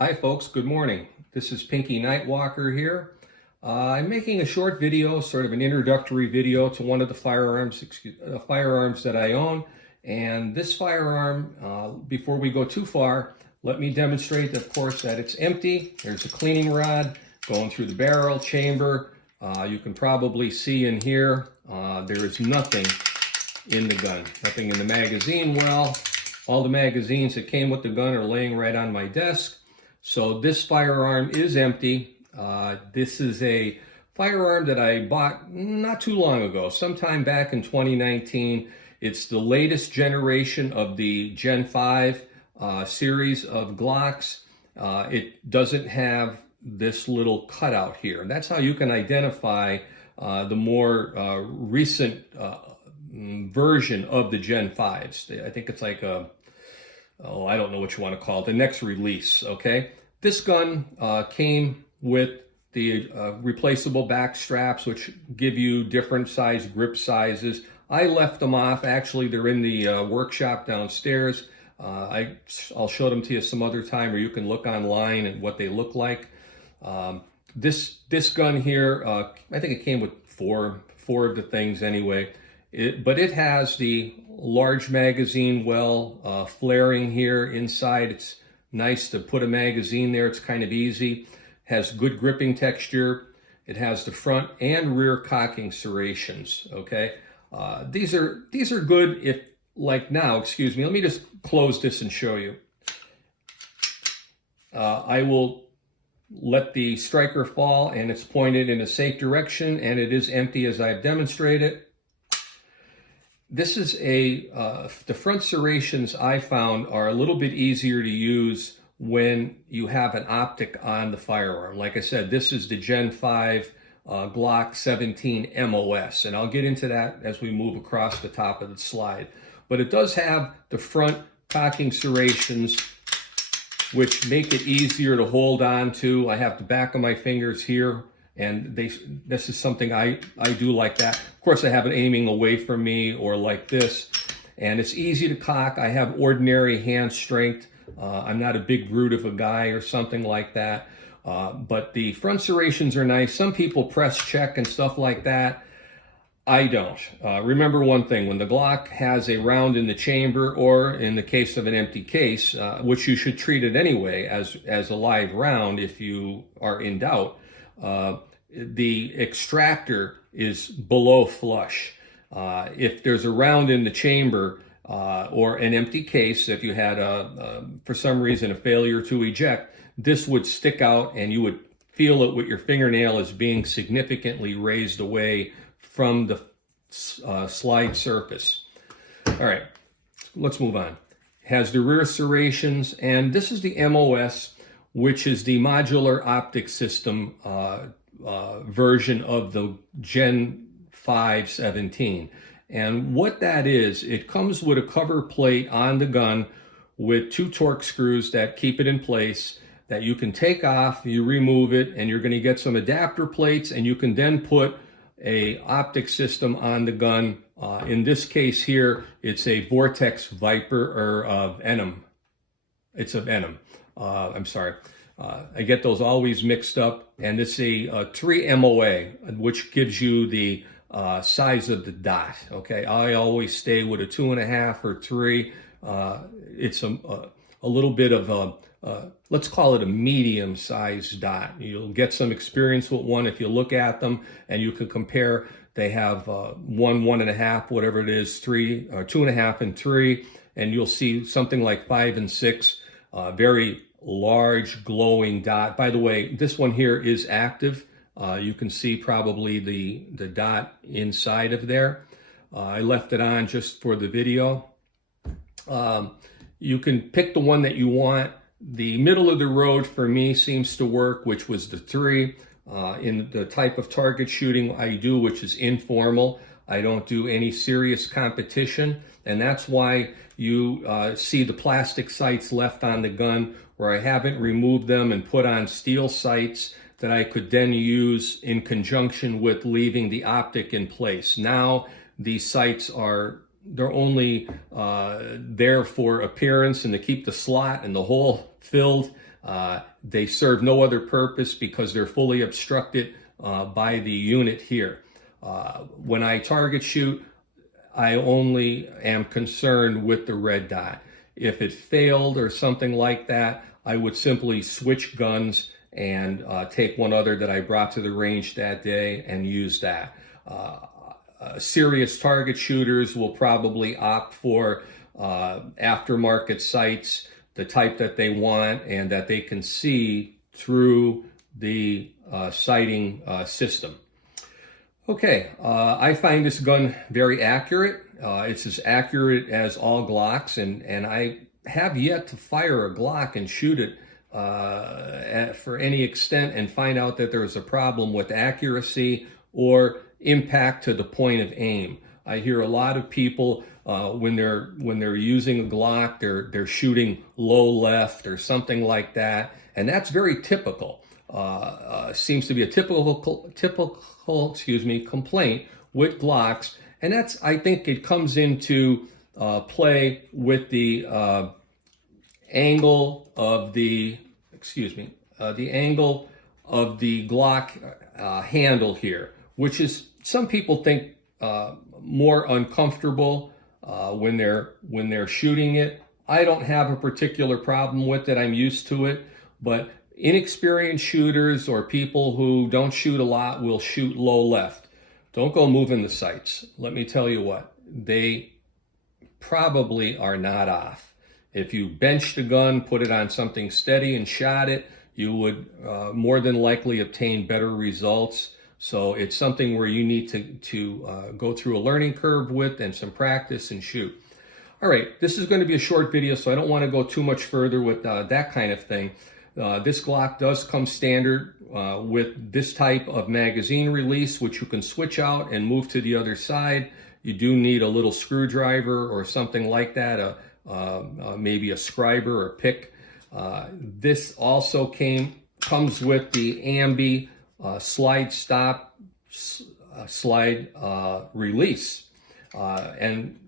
Hi folks, good morning. This is Pinky Nightwalker here. I'm making a short video, sort of an introductory video to one of the firearms that I own. And this firearm, before we go too far, let me demonstrate, of course, that it's empty. There's a cleaning rod going through the barrel chamber. You can probably see in here, there is nothing in the gun, nothing in the magazine well. All the magazines that came with the gun are laying right on my desk. So this firearm is empty. This is a firearm that I bought not too long ago, sometime back in 2019. It's the latest generation of the Gen 5 series of Glocks. It doesn't have this little cutout here. And that's how you can identify the more recent version of the Gen 5s. I think it's like a, I don't know what you want to call it, the next release, okay? This gun came with the replaceable back straps, which give you different size grip sizes. I left them off. Actually, they're in the workshop downstairs. I'll show them to you some other time, or you can look online at what they look like. This gun here, I think it came with four of the things anyway. But it has the large magazine well flaring here inside. It's nice to put a magazine there. It's kind of easy. Has good gripping texture. It has the front and rear cocking serrations. Okay, these are good if, like now. Excuse me. Let me just close this and show you. I will let the striker fall, and it's pointed in a safe direction, and it is empty as I've demonstrated. This is the front serrations I found are a little bit easier to use when you have an optic on the firearm. Like I said, this is the Gen 5 Glock 17 MOS, and I'll get into that as we move across the top of the slide. But it does have the front cocking serrations, which make it easier to hold on to. I have the back of my fingers here, and this is something I do like that. Of course, I have it aiming away from me or like this, and it's easy to cock. I have ordinary hand strength. I'm not a big brute of a guy or something like that, but the front serrations are nice. Some people press check and stuff like that. I don't. Remember one thing, when the Glock has a round in the chamber, or in the case of an empty case, which you should treat it anyway as a live round if you are in doubt, the extractor is below flush. If there's a round in the chamber or an empty case, if you had for some reason a failure to eject, this would stick out and you would feel it with your fingernail as being significantly raised away from the slide surface. All right, let's move on. It has the rear serrations, and this is the MOS, which is the Modular Optics system version of the Gen 5 17. And what that is, it comes with a cover plate on the gun with 2 Torx screws that keep it in place, that you can take off, you remove it, and you're going to get some adapter plates, and you can then put a optic system on the gun. In this case here, it's a Vortex Venom. It's a Venom. I'm sorry. I get those always mixed up, and it's a 3 MOA, which gives you the size of the dot. Okay, I always stay with a 2.5 or 3. It's a little bit of a, let's call it a medium-sized dot. You'll get some experience with one if you look at them, and you can compare. They have 1, 1.5, whatever it is, 3, 2.5, and 3, and you'll see something like 5 and 6. Very large glowing dot. By the way, this one here is active. You can see probably the dot inside of there. I left it on just for the video. You can pick the one that you want. The middle of the road for me seems to work, which was the 3. In the type of target shooting I do, which is informal, I don't do any serious competition, and that's why you see the plastic sights left on the gun, where I haven't removed them and put on steel sights that I could then use in conjunction with leaving the optic in place. Now these sights they're only there for appearance and to keep the slot and the hole filled. They serve no other purpose because they're fully obstructed by the unit here. When I target shoot, I only am concerned with the red dot. If it failed or something like that, I would simply switch guns and take one other that I brought to the range that day and use that. Serious target shooters will probably opt for aftermarket sights, the type that they want and that they can see through the sighting system. Okay, I find this gun very accurate. It's as accurate as all Glocks, and I have yet to fire a Glock and shoot it for any extent and find out that there's a problem with accuracy or impact to the point of aim. I hear a lot of people when they're using a Glock, they're shooting low left or something like that, and that's very typical. Seems to be a typical complaint with Glocks, and that's, I think it comes into play with the angle of the angle of the Glock handle here, which is, some people think more uncomfortable when they're shooting it. I don't have a particular problem with it. I'm used to it, but inexperienced shooters or people who don't shoot a lot will shoot low left. Don't go moving the sights. Let me tell you what, they probably are not off. If you benched a gun, put it on something steady and shot it, you would more than likely obtain better results. So it's something where you need to go through a learning curve with and some practice and shoot. All right, this is going to be a short video, so I don't want to go too much further with that kind of thing. This Glock does come standard with this type of magazine release, which you can switch out and move to the other side. You do need a little screwdriver or something like that, maybe a scriber or pick. This also comes with the ambi slide stop, slide release. And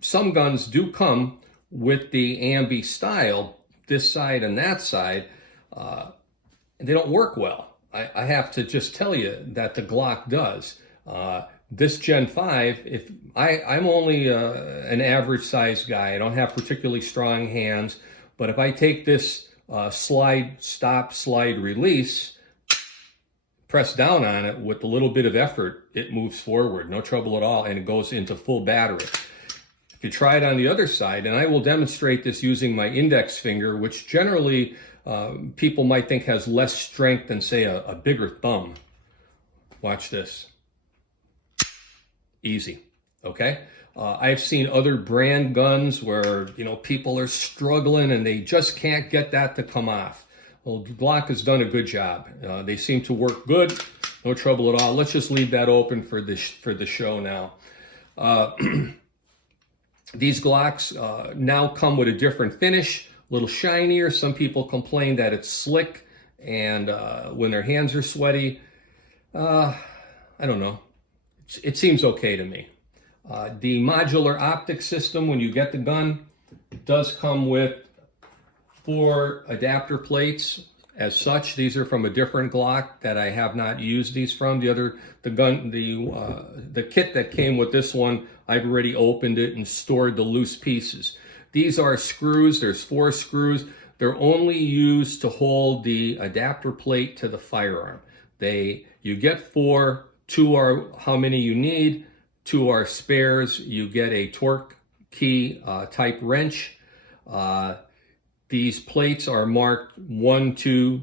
some guns do come with the ambi style, this side and that side. They don't work well. I have to just tell you that the Glock does. This Gen 5, if I'm only an average size guy, I don't have particularly strong hands, but if I take this slide stop, slide release, press down on it with a little bit of effort, it moves forward, no trouble at all, and it goes into full battery. If you try it on the other side, and I will demonstrate this using my index finger, which generally people might think has less strength than, say, a bigger thumb. Watch this. Easy, okay? I've seen other brand guns where, people are struggling and they just can't get that to come off. Well, Glock has done a good job. They seem to work good, no trouble at all. Let's just leave that open for the show now. These Glocks now come with a different finish, a little shinier. Some people complain that it's slick and when their hands are sweaty. I don't know. It seems okay to me. The Modular Optics system, when you get the gun, does come with 4 adapter plates. As such, these are from a different Glock that I have not used these from. The kit that came with this one, I've already opened it and stored the loose pieces. These are screws. There's 4 screws. They're only used to hold the adapter plate to the firearm. You get 4. 2 are how many you need. 2 are spares. You get a torque key type wrench. These plates are marked 1, 2,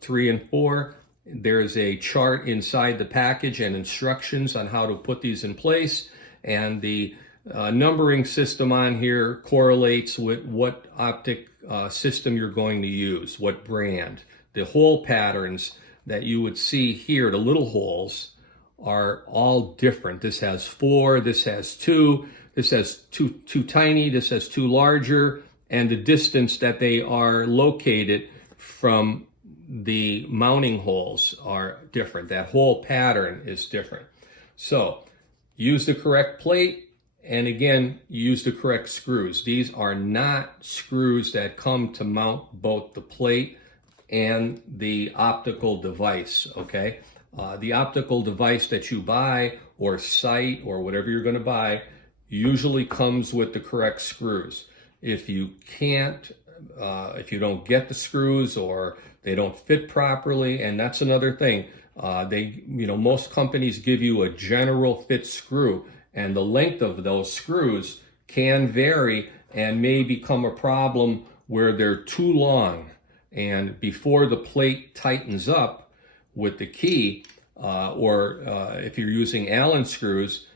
3, and 4. There's a chart inside the package and instructions on how to put these in place. And the numbering system on here correlates with what optic system you're going to use, what brand. The hole patterns that you would see here, the little holes, are all different. This has 4, this has 2, this has two tiny, this has 2 larger, and the distance that they are located from the mounting holes are different. That whole pattern is different. So use the correct plate And again, use the correct screws. These are not screws that come to mount both the plate and the optical device, okay? The optical device that you buy, or sight, or whatever you're going to buy, usually comes with the correct screws. If you can't, if you don't get the screws, or they don't fit properly, and that's another thing, most companies give you a general fit screw, and the length of those screws can vary and may become a problem where they're too long. And before the plate tightens up with the key, if you're using Allen screws,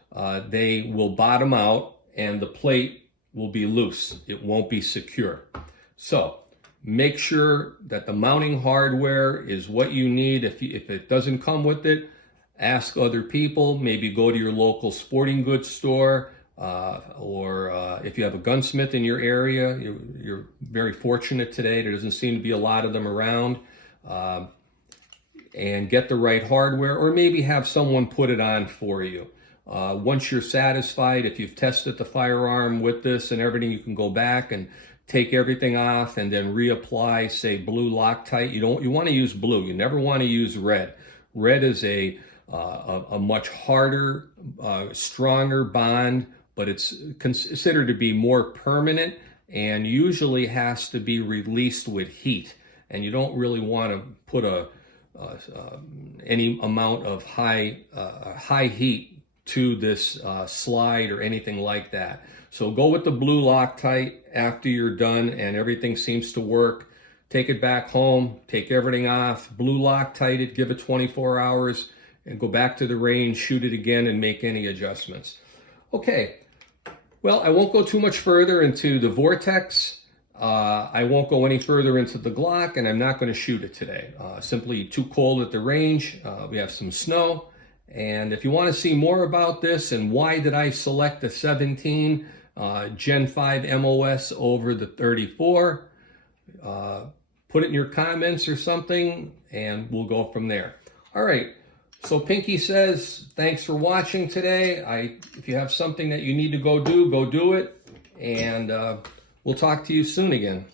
they will bottom out and the plate will be loose. It won't be secure. So make sure that the mounting hardware is what you need. If it doesn't come with it, ask other people. Maybe go to your local sporting goods store, or if you have a gunsmith in your area, you're very fortunate today. There doesn't seem to be a lot of them around. And get the right hardware, or maybe have someone put it on for you. Once you're satisfied, if you've tested the firearm with this and everything, you can go back and take everything off and then reapply, say, blue Loctite. You want to use blue. You never want to use red. Red is a much harder, stronger bond, but it's considered to be more permanent and usually has to be released with heat. And you don't really want to put any amount of high heat to this slide or anything like that. So go with the blue Loctite after you're done and everything seems to work. Take it back home, take everything off, blue Loctite it, give it 24 hours, and go back to the range, shoot it again, and make any adjustments. Okay, well, I won't go too much further into the Vortex. I won't go any further into the Glock, and I'm not going to shoot it today. Simply too cold at the range. We have some snow. And if you want to see more about this and why did I select the 17 Gen 5 MOS over the 34, put it in your comments or something, and we'll go from there. All right. So Pinky says, thanks for watching today. If you have something that you need to go do it. And we'll talk to you soon again.